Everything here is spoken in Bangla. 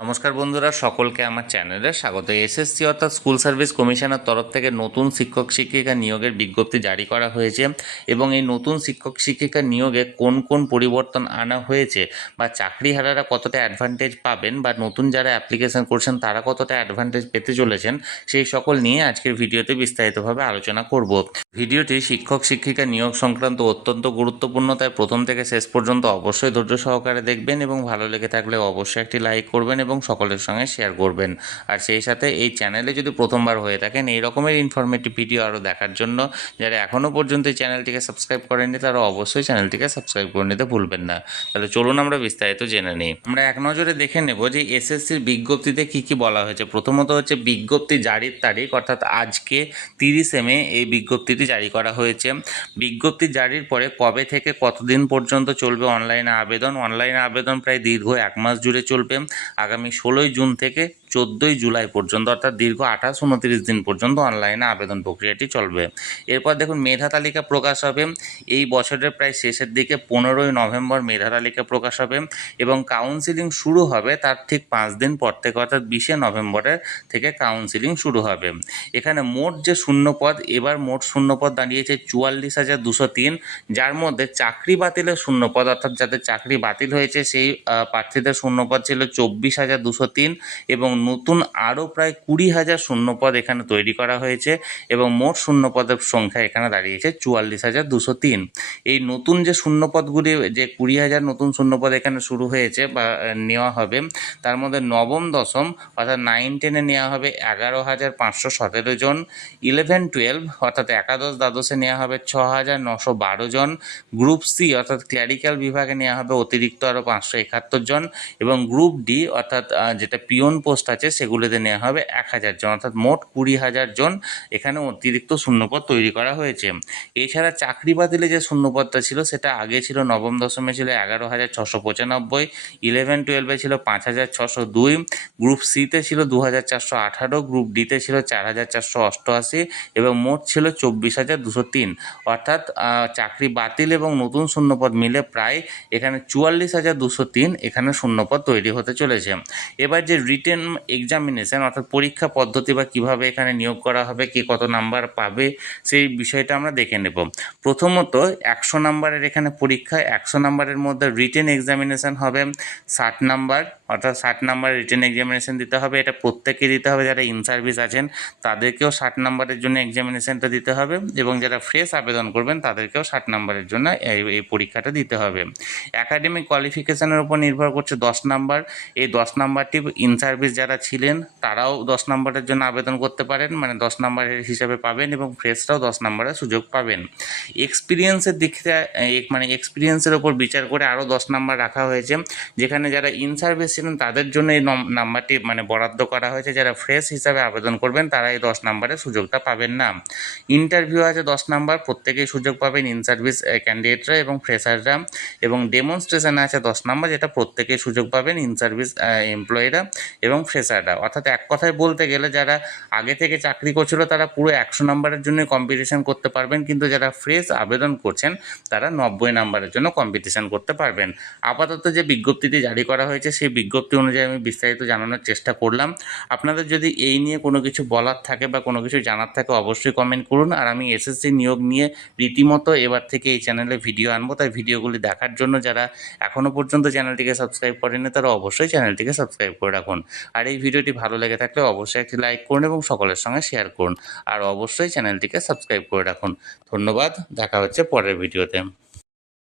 নমস্কার বন্ধুরা, সকলকে আমার চ্যানেলে স্বাগত। এসএসসি অর্থাৎ স্কুল সার্ভিস কমিশনের তরফ থেকে নতুন শিক্ষক শিক্ষিকা নিয়োগের বিজ্ঞপ্তি জারি করা হয়েছে এবং এই নতুন শিক্ষক শিক্ষিকা নিয়োগে কোন কোন পরিবর্তন আনা হয়েছে বা চাকরিহারারা কতটা অ্যাডভান্টেজ পাবেন বা নতুন যারা অ্যাপ্লিকেশন করছেন তারা কতটা অ্যাডভান্টেজ পেতে চলেছেন সেই সকল নিয়ে আজকের ভিডিওতে বিস্তারিতভাবে আলোচনা করব। ভিডিওটি শিক্ষক শিক্ষিকা নিয়োগ সংক্রান্ত অত্যন্ত গুরুত্বপূর্ণ, তাই প্রথম থেকে শেষ পর্যন্ত অবশ্যই ধৈর্য সহকারে দেখবেন এবং ভালো লেগে থাকলে অবশ্যই একটি লাইক করবেন এবং সকলের সঙ্গে শেয়ার করবেন। আর সেই সাথে এই চ্যানেলে যদি প্রথমবার হয়ে থাকেন, এই রকমের ইনফরমেটিভ ভিডিও আরও দেখার জন্য যারা এখনও পর্যন্ত এই চ্যানেলটিকে সাবস্ক্রাইব করেননি, তারা অবশ্যই চ্যানেলটিকে সাবস্ক্রাইব করে নিতে ভুলবেন না। তাহলে চলুন আমরা বিস্তারিত জেনে নিই। আমরা এক নজরে দেখে নেব যে এসএসসির বিজ্ঞপ্তিতে কি কি বলা হয়েছে। প্রথমত হচ্ছে বিজ্ঞপ্তি জারির তারিখ, অর্থাৎ আজকে তিরিশে মে এই বিজ্ঞপ্তিটি জারি করা হয়েছে। বিজ্ঞপ্তি জারির পরে কবে থেকে কতদিন পর্যন্ত চলবে অনলাইনে আবেদন? অনলাইনে আবেদন প্রায় দীর্ঘ এক মাস জুড়ে চলবে। আগামী ষোলোই জুন থেকে চোদ্দোই জুলাই পর্যন্ত, অর্থাৎ দীর্ঘ আঠাশ উনত্রিশ দিন পর্যন্ত অনলাইনে আবেদন প্রক্রিয়াটি চলবে। এরপর দেখুন, মেধা তালিকা প্রকাশ হবে। এই বছরের প্রায় শেষের দিকে পনেরোই নভেম্বর মেধা তালিকা প্রকাশ হবে এবং কাউন্সিলিং শুরু হবে তার ঠিক পাঁচ দিন পর থেকে, অর্থাৎ বিশে নভেম্বরের থেকে কাউন্সিলিং শুরু হবে। এখানে মোট যে শূন্যপদ, এবার মোট শূন্যপদ দাঁড়িয়েছে চুয়াল্লিশ হাজার দুশো তিন, যার মধ্যে চাকরি বাতিলের শূন্যপদ, অর্থাৎ যাদের চাকরি বাতিল হয়েছে, সেই প্রার্থীদের শূন্যপদ ছিল চব্বিশ হাজার দুশো তিন এবং নতুন আরও প্রায় কুড়ি হাজার শূন্যপদ এখানে তৈরি করা হয়েছে এবং মোট শূন্যপদের সংখ্যা এখানে দাঁড়িয়েছে চুয়াল্লিশ হাজার দুশো তিন। এই নতুন যে শূন্যপদগুলি, যে কুড়ি হাজার নতুন শূন্যপদ এখানে শুরু হয়েছে বা নেওয়া হবে, তার মধ্যে নবম, দশম অর্থাৎ নাইন টেনে নেওয়া হবে এগারো হাজার পাঁচশো সতেরো জন। ইলেভেন টুয়েলভ অর্থাৎ একাদশ, দ্বাদশে নেওয়া হবে ছ হাজার নশো বারো জন। গ্রুপ সি অর্থাৎ ক্ল্যারিক্যাল বিভাগে নেওয়া হবে অতিরিক্ত আরও পাঁচশো একাত্তর জন এবং গ্রুপ ডি অর্থাৎ যেটা পিওন পোস্ট আছে, সেগুলোতে নেওয়া হবে এক হাজার জন, অর্থাৎ মোট কুড়ি হাজার জন এখানে অতিরিক্ত শূন্যপদ তৈরি করা হয়েছে। এছাড়া চাকরি বাতিলে যে শূন্যপদটা ছিল, সেটা আগে ছিল নবম দশমে ছিল এগারো হাজার ছশো পঁচানব্বই, ইলেভেন, টুয়েলভে ছিল পাঁচ হাজার ছশো দুই, গ্রুপ সিতে ছিল দু হাজার চারশো আঠারো, গ্রুপ ডিতে ছিল চার হাজার চারশো অষ্টআশি এবং মোট ছিল চব্বিশ হাজার দুশো তিন। অর্থাৎ চাকরি বাতিল এবং নতুন শূন্যপদ মিলে প্রায় এখানে চুয়াল্লিশ হাজার দুশো তিন এখানে শূন্যপদ তৈরি হতে চলেছে। এবার যে রিটেন এক্সামিনেশন অর্থাৎ পরীক্ষা পদ্ধতি বা কীভাবে এখানে নিয়োগ করা হবে, কে কত নাম্বার পাবে, সেই বিষয়টা আমরা দেখে নেব। প্রথমত, একশো নাম্বারের এখানে পরীক্ষা, একশো নাম্বারের মধ্যে রিটেন এক্সামিনেশন হবে, ষাট নাম্বার অর্থাৎ ষাট নাম্বার রিটেন এক্সামিনেশন দিতে হবে, এটা প্রত্যেককে দিতে হবে, যারা ইন সার্ভিস আছেন, তাদেরকেও ষাট নাম্বারের জন্য এক্সামিনেশনটা দিতে হবে, এবং যারা ফ্রেশ আবেদন করবেন, তাদেরকেও ষাট নাম্বারের জন্য এই পরীক্ষাটা দিতে হবে। একাডেমিক কোয়ালিফিকেশনের উপর নির্ভর করছে দশ নাম্বার এই দশ নাম্বারটি ইন সার্ভিস যারা ছিলেন, তারাও দশ নম্বরের জন্য আবেদন করতে পারেন। মানে দশ নাম্বারের হিসাবে পাবেন এবং ফ্রেশরাও দশ নাম্বারের সুযোগ পাবেন। এক্সপিরিয়েন্সের দিক থেকে মানে এক্সপিরিয়েন্সের ওপর বিচার করে আরও দশ নাম্বার রাখা হয়েছে। যেখানে যারা ইন সার্ভিস ছিলেন, তাদের জন্য এই নম- নাম্বারটি মানে বরাদ্দ করা হয়েছে। যারা ফ্রেশ হিসাবে আবেদন করবেন, তারা এই দশ নাম্বারের সুযোগটা পাবেন না। ইন্টারভিউ আছে দশ নাম্বার, প্রত্যেকেই সুযোগ পাবেন ইন সার্ভিস ক্যান্ডিডেটরা এবং ফ্রেশাররা এবং ডেমনস্ট্রেশনে আছে দশ নাম্বার, যেটা প্রত্যেকেই সুযোগ পাবেন ইন সার্ভিস এমপ্লয়িরা এবং ফ্রেশাররা অর্থাৎ এক কথায় বলতে গেলে যারা আগে থেকে চাকরি করছিল, তারা পুরো একশো নাম্বারের জন্য কম্পিটিশন করতে পারবেন। কিন্তু যারা ফ্রেশ আবেদন করছেন, তারা নব্বই নাম্বারের জন্য কম্পিটিশন করতে পারবেন। আপাতত যে বিজ্ঞপ্তিটি জারি করা হয়েছে, সেই বিজ্ঞপ্তি অনুযায়ী আমি বিস্তারিত জানানোর চেষ্টা করলাম। আপনাদের যদি এই নিয়ে কোনো কিছু বলার থাকে বা কোনো কিছু জানার থাকে, অবশ্যই কমেন্ট করুন। আর আমি এসএসসি নিয়োগ নিয়ে রীতিমতো এবার থেকে এই চ্যানেলে ভিডিও আনব। তাই ভিডিওগুলি দেখার জন্য যারা এখনও পর্যন্ত চ্যানেলটিকে সাবস্ক্রাইব করেনি তারা অবশ্যই চ্যানেলটিকে সাবস্ক্রাইব করে রাখুন। আর এই ভিডিওটি ভালো লেগে থাকলে অবশ্যই একটি লাইক করুন এবং সকলের সঙ্গে শেয়ার করুন। আর অবশ্যই চ্যানেলটিকে সাবস্ক্রাইব করে রাখুন। ধন্যবাদ। দেখা হচ্ছে পরের ভিডিওতে।